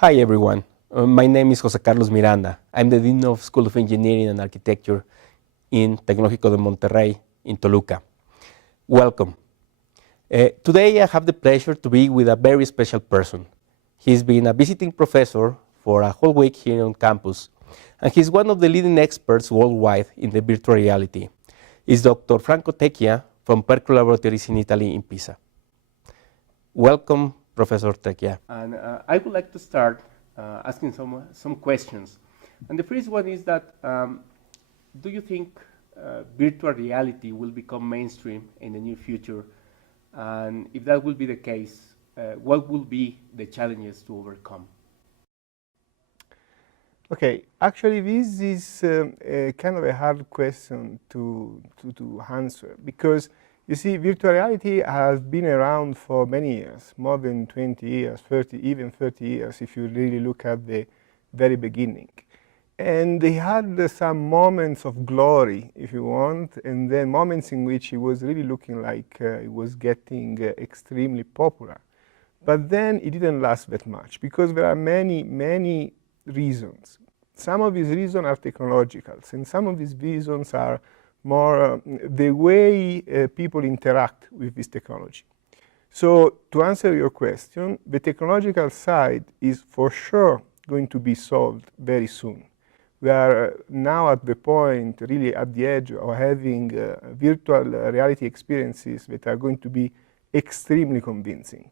Hi everyone, my name is José Carlos Miranda. I'm the Dean of School of Engineering and Architecture in Tecnológico de Monterrey in Toluca. Welcome. Today I have the pleasure to be with a very special person. He's been a visiting professor for a whole week here on campus, and he's one of the leading experts worldwide in the virtual reality. It's Dr. Franco Tecchia from PERCRO Laboratories in Italy in Pisa. Welcome, Professor Tecchia. And I would like to start asking some questions. And the first one is that, do you think virtual reality will become mainstream in the near future? And if that will be the case, what will be the challenges to overcome? Okay, actually this is kind of a hard question to answer, because you see, virtual reality has been around for many years, more than 20 years, 30, even 30 years, if you really look at the very beginning. And they had some moments of glory, if you want, and then moments in which it was really looking like it was getting extremely popular. But then it didn't last that much, because there are many reasons. Some of these reasons are technological, and some of these reasons are more the way people interact with this technology. So to answer your question, the technological side is for sure going to be solved very soon. We are now at the point, really at the edge of having virtual reality experiences that are going to be extremely convincing.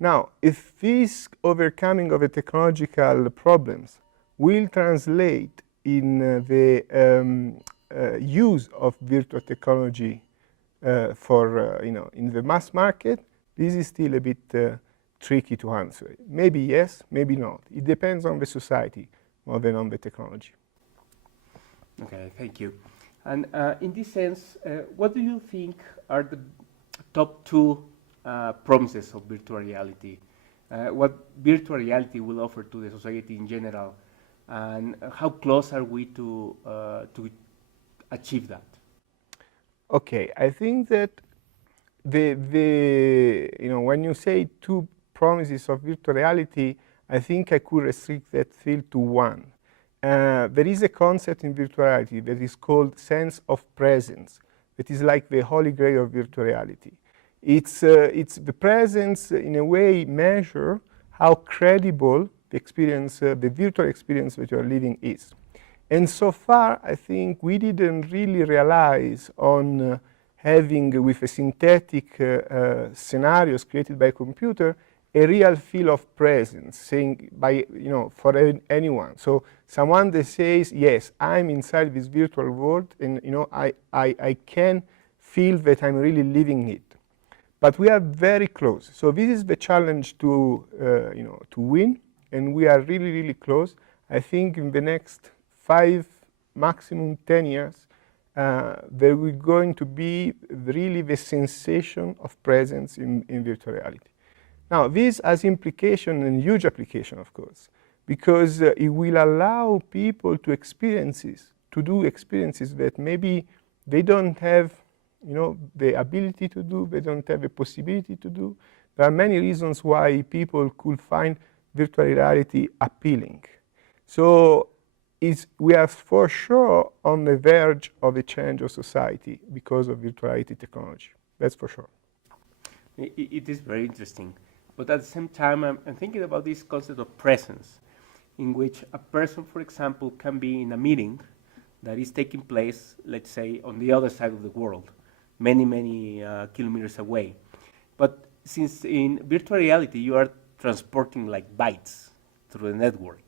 Now, if this overcoming of the technological problems will translate in the use of virtual technology for in the mass market, this is still a bit tricky to answer. Maybe yes, maybe not. It depends on the society more than on the technology. Okay, thank you. And in this sense, what do you think are the top two promises of virtual reality? What virtual reality will offer to the society in general, and how close are we to achieve that? Okay, I think that when you say two promises of virtual reality, I think I could restrict that field to one. There is a concept in virtual reality that is called sense of presence. That is like the holy grail of virtual reality. It's the presence, in a way, measure how credible the experience, the virtual experience that you are living is. And so far, I think we didn't really realize on having, with a synthetic scenarios created by a computer, a real feel of presence, saying by, for anyone. So someone that says, yes, I'm inside this virtual world, and I can feel that I'm really living it. But we are very close. So this is the challenge to win, and we are really close. I think in the next 5, maximum 10 years, there will going to be really the sensation of presence in virtual reality. Now, this has implication and huge application, of course, because it will allow people to do experiences that maybe they don't have, the ability to do, they don't have the possibility to do. There are many reasons why people could find virtual reality appealing. So we are for sure on the verge of a change of society because of virtual reality technology. That's for sure. It is very interesting. But at the same time, I'm thinking about this concept of presence, in which a person, for example, can be in a meeting that is taking place, let's say, on the other side of the world, many kilometers away. But since in virtual reality you are transporting like bytes through the network,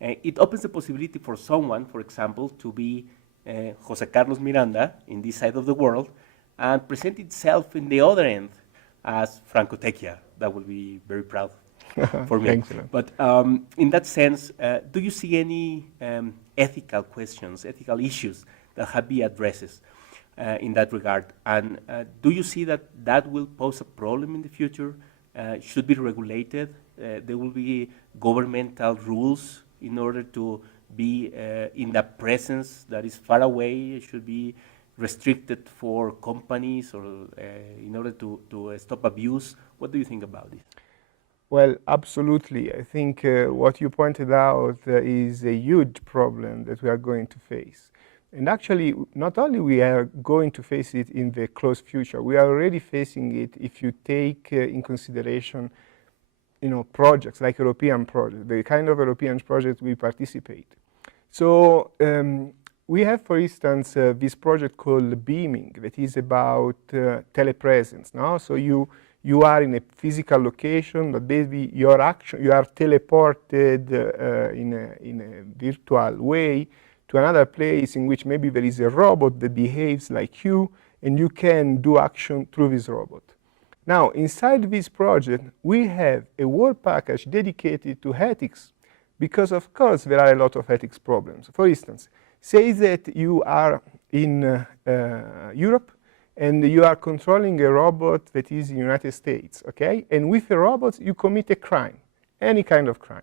it opens the possibility for someone, for example, to be José Carlos Miranda in this side of the world and present itself in the other end as Franco Tecchia. That will be very proud for me. Thanks a lot. But in that sense, do you see any ethical questions, ethical issues that have been addressed in that regard? And do you see that that will pose a problem in the future? Should be regulated? There will be governmental rules in order to be in the presence that is far away. It should be restricted for companies or in order to stop abuse. What do you think about this? Well, absolutely. I think what you pointed out is a huge problem that we are going to face. And actually, not only we are going to face it in the close future, we are already facing it if you take in consideration, projects like European projects, the kind of European projects we participate. So we have, for instance, this project called Beaming that is about telepresence. No? So you are in a physical location, but basically you are teleported in a virtual way to another place in which maybe there is a robot that behaves like you, and you can do action through this robot. Now, inside this project, we have a whole package dedicated to ethics, because of course there are a lot of ethics problems. For instance, say that you are in Europe, and you are controlling a robot that is in the United States, okay? And with a robot, you commit a crime, any kind of crime.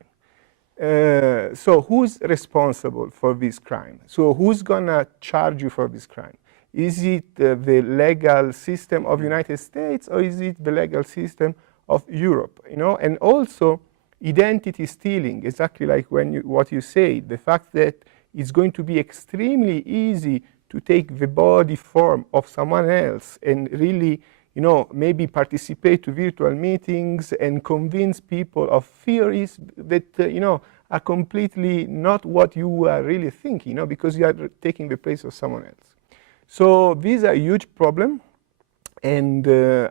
So who's responsible for this crime? So who's gonna charge you for this crime? Is it the legal system of the United States, or is it the legal system of Europe? And also identity stealing, exactly like what you say, the fact that it's going to be extremely easy to take the body form of someone else and really, maybe participate to virtual meetings and convince people of theories that, are completely not what you are really thinking, because you are taking the place of someone else. So these are a huge problem, and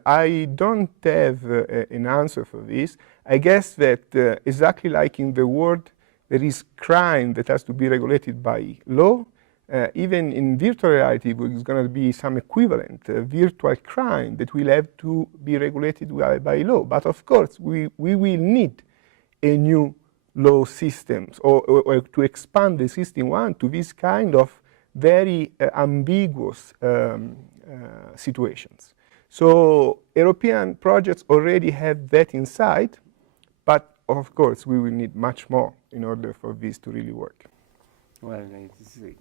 I don't have an answer for this. I guess that exactly like in the world, there is crime that has to be regulated by law. Even in virtual reality, there's going to be some equivalent virtual crime that will have to be regulated by law. But of course, we will need a new law systems or to expand the system one to this kind of very ambiguous situations. So European projects already have that inside, but of course, we will need much more in order for this to really work. Well,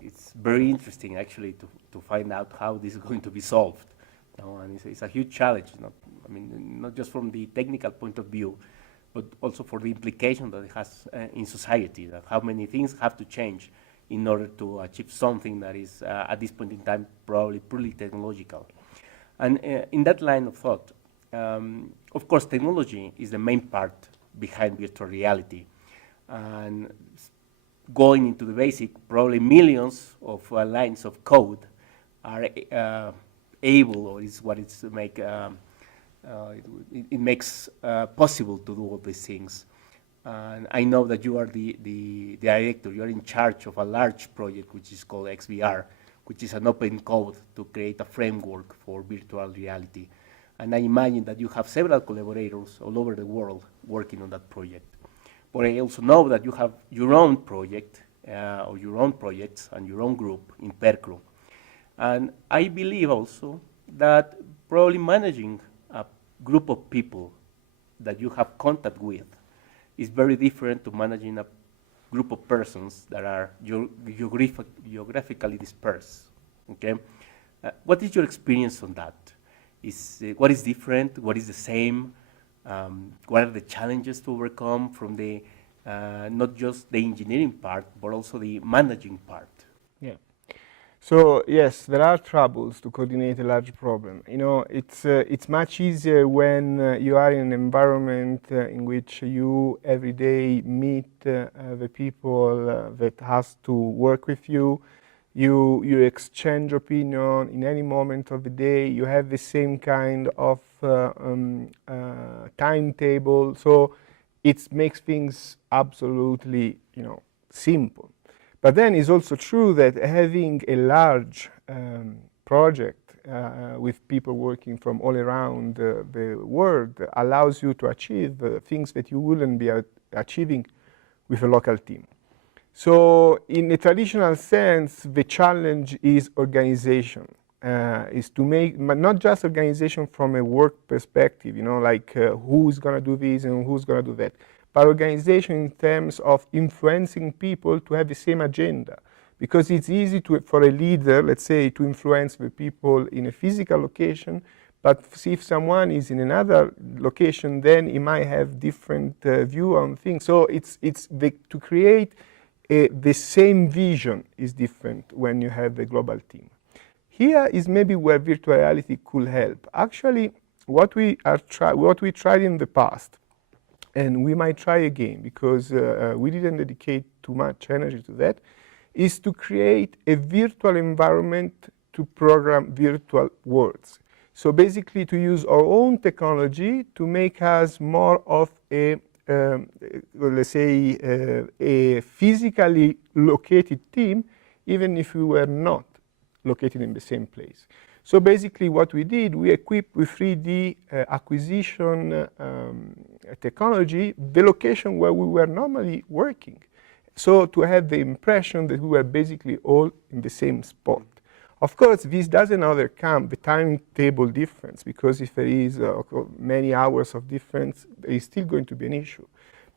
it's very interesting actually to find out how this is going to be solved. And it's a huge challenge, not just from the technical point of view, but also for the implication that it has in society, that how many things have to change in order to achieve something that is, at this point in time, probably purely technological. And in that line of thought, of course, technology is the main part behind virtual reality. And going into the basic, probably millions of lines of code are able, or is what it's make, it makes possible to do all these things. And I know that you are the director, you are in charge of a large project which is called XVR, which is an open code to create a framework for virtual reality. And I imagine that you have several collaborators all over the world working on that project. But I also know that you have your own project, or your own projects and your own group in PERCRO. And I believe also that probably managing a group of people that you have contact with is very different to managing a group of persons that are geographically dispersed, okay? What is your experience on that? What is different? What is the same? What are the challenges to overcome from the not just the engineering part, but also the managing part? Yeah. So yes, there are troubles to coordinate a large problem. It's much easier when you are in an environment in which you every day meet the people that has to work with you. You exchange opinion in any moment of the day. You have the same kind of timetable. So it makes things absolutely, simple. But then it's also true that having a large project with people working from all around the world allows you to achieve things that you wouldn't be achieving with a local team. So in a traditional sense, the challenge is organization, is to make, not just organization from a work perspective, like who's going to do this and who's going to do that, but organization in terms of influencing people to have the same agenda. Because it's easy for a leader, let's say, to influence the people in a physical location, But if someone is in another location, then he might have different view on things. So to create the same vision is different when you have the global team. Here is maybe where virtual reality could help. Actually, what we tried in the past, and we might try again because we didn't dedicate too much energy to that, is to create a virtual environment to program virtual worlds. So basically to use our own technology to make us more of a, let's say, a physically located team, even if we were not located in the same place. So basically what we did, we equipped with 3D acquisition technology the location where we were normally working. So to have the impression that we were basically all in the same spot. Of course, this doesn't overcome the timetable difference, because if there is many hours of difference, there is still going to be an issue.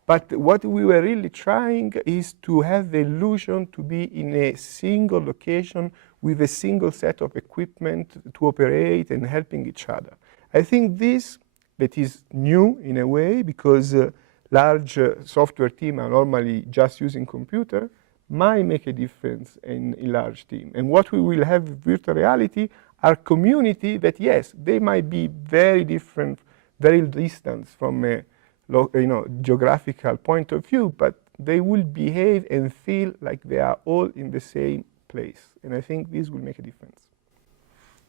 But what we were really trying is to have the illusion to be in a single location with a single set of equipment to operate and helping each other. I think this, that is new in a way, because large software teams are normally just using computer, might make a difference in a large team. And what we will have with virtual reality are community that, yes, they might be very different, very distant from a geographical point of view, but they will behave and feel like they are all in the same place. And I think this will make a difference.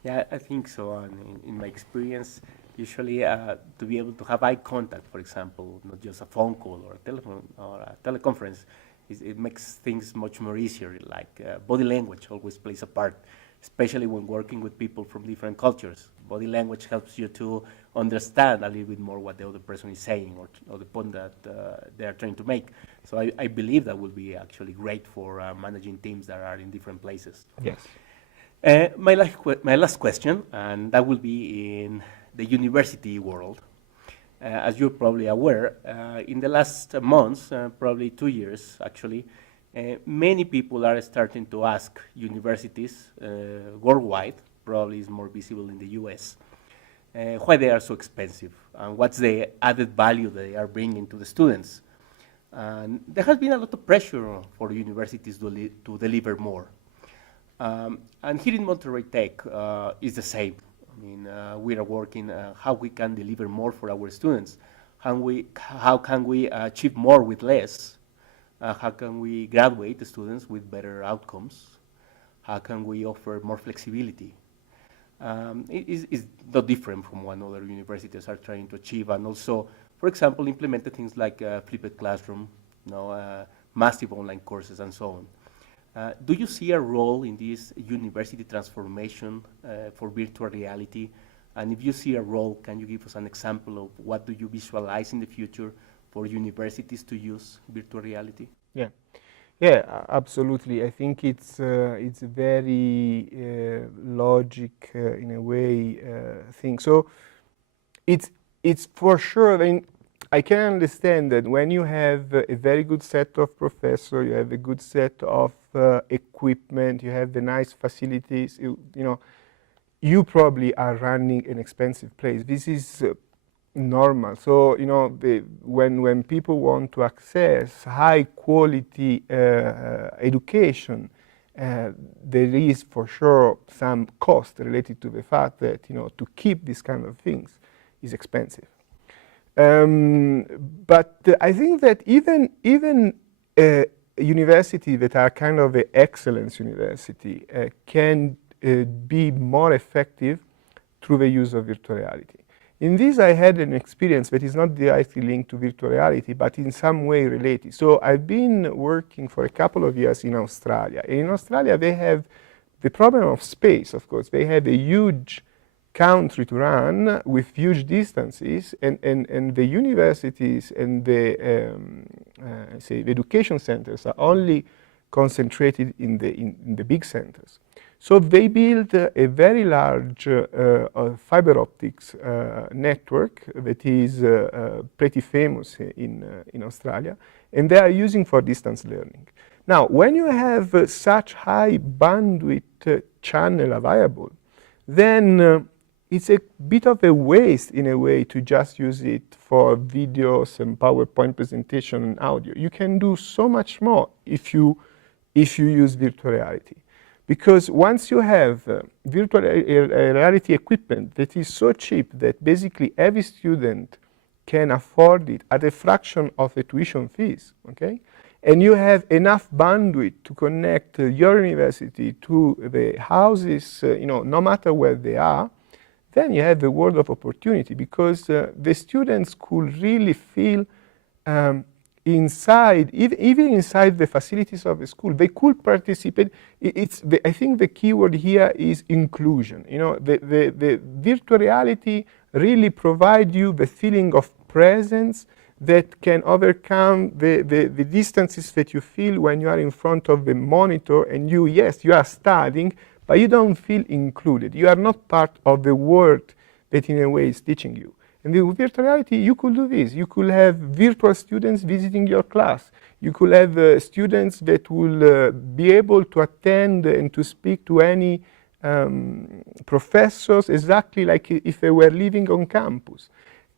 Yeah, I think so. And in my experience, usually to be able to have eye contact, for example, not just a phone call or a telephone or a teleconference, it makes things much more easier. Like body language always plays a part, especially when working with people from different cultures. Body language helps you to understand a little bit more what the other person is saying or the point that they are trying to make. So I believe that will be actually great for managing teams that are in different places. Yes. My last question, and that will be in the university world. As you're probably aware, in the last months, probably 2 years actually, many people are starting to ask universities worldwide, probably is more visible in the US, why they are so expensive and what's the added value they are bringing to the students. And there has been a lot of pressure for universities to deliver more. And here in Monterrey Tech is the same. I mean, we are working how we can deliver more for our students. How can we achieve more with less? How can we graduate the students with better outcomes? How can we offer more flexibility? It is not different from what other universities are trying to achieve, and also, for example, implemented things like flipped classroom, massive online courses, and so on. Do you see a role in this university transformation for virtual reality? And if you see a role, can you give us an example of what do you visualize in the future for universities to use virtual reality? Yeah, absolutely. I think it's a very logic, in a way, thing. So it's for sure. I mean, I can understand that when you have a very good set of professors, you have a good set of equipment, you have the nice facilities, you probably are running an expensive place. This is normal. So, when people want to access high quality education, there is for sure some cost related to the fact that, to keep these kind of things is expensive. But I think that even universities that are kind of an excellence university can be more effective through the use of virtual reality. In this, I had an experience that is not directly linked to virtual reality, but in some way related. So I've been working for a couple of years in Australia. And in Australia, they have the problem of space, of course. They have a huge country to run with huge distances, and the universities and the education centers are only concentrated in the big centers. So they built a very large fiber optics network that is pretty famous in Australia, and they are using for distance learning. Now, when you have such high bandwidth channel available, then it's a bit of a waste in a way to just use it for videos and PowerPoint presentation and audio. You can do so much more if you use virtual reality. Because once you have virtual reality equipment that is so cheap that basically every student can afford it at a fraction of the tuition fees, okay? And you have enough bandwidth to connect your university to the houses, no matter where they are, then you have a world of opportunity, because the students could really feel inside, even inside the facilities of the school, they could participate. I think the key word here is inclusion. The virtual reality really provides you the feeling of presence that can overcome the distances that you feel when you are in front of the monitor and you are studying, but you don't feel included. You are not part of the world that in a way is teaching you. And with virtual reality, you could do this. You could have virtual students visiting your class. You could have students that will be able to attend and to speak to any professors exactly like if they were living on campus.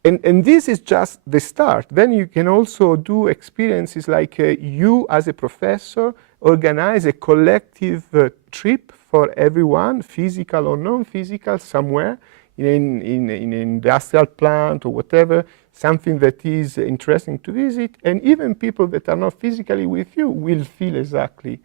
And this is just the start. Then you can also do experiences like you as a professor organize a collective trip for everyone, physical or non-physical, somewhere in an industrial plant or whatever, something that is interesting to visit. And even people that are not physically with you will feel exactly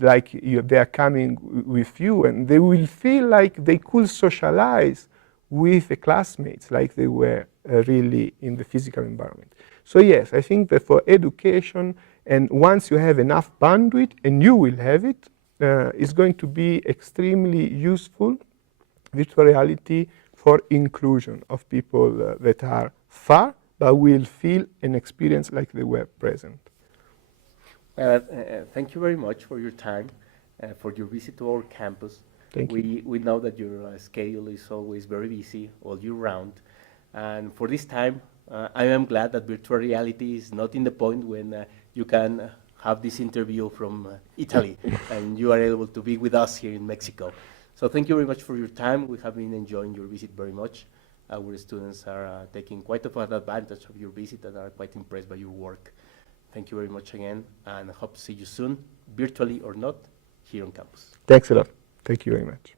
like they are coming with you, and they will feel like they could socialize with the classmates like they were really in the physical environment. So yes, I think that for education, and once you have enough bandwidth, and you will have it, it's going to be extremely useful, virtual reality, for inclusion of people that are far, but will feel and experience like they were present. Well, thank you very much for your time, for your visit to our campus. Thank you. We know that your schedule is always very busy all year round. And for this time, I am glad that virtual reality is not in the point when you can have this interview from Italy and you are able to be with us here in Mexico. So thank you very much for your time. We have been enjoying your visit very much. Our students are taking quite an advantage of your visit and are quite impressed by your work. Thank you very much again, and hope to see you soon, virtually or not, here on campus. Thanks a lot. Thank you very much.